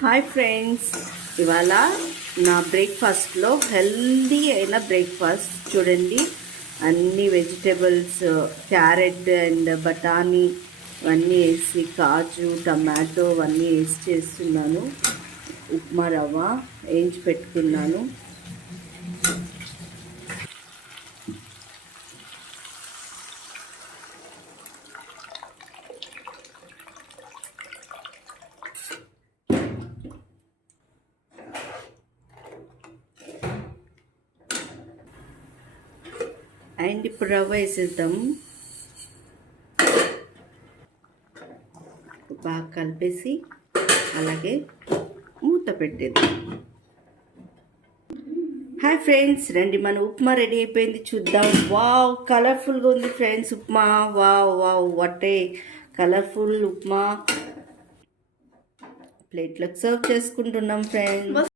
Hi friends, ఇవాళ నా బ్రేక్ఫాస్ట్లో హెల్దీ అయిన బ్రేక్ఫాస్ట్ చూడండి. అన్ని వెజిటేబుల్స్, క్యారెట్ అండ్ బఠానీ అన్నీ వేసి, కాజు, టమాటో అన్నీ వేసి చేస్తున్నాను. ఉప్మా రవ్వ వేయించి పెట్టుకున్నాను. అండ్ ఇప్పుడు రవ్వ వేసేద్దాం. బాగా కలిపేసి అలాగే మూత పెట్టేద్దాం. హాయ్ ఫ్రెండ్స్, రండి, మన ఉప్మా రెడీ అయిపోయింది, చూద్దాం. వావ్, కలర్ఫుల్గా ఉంది friends upma. Wow wow, what a colourful upma. ప్లేట్లోకి సర్వ్ చేసుకుంటున్నాం ఫ్రెండ్స్.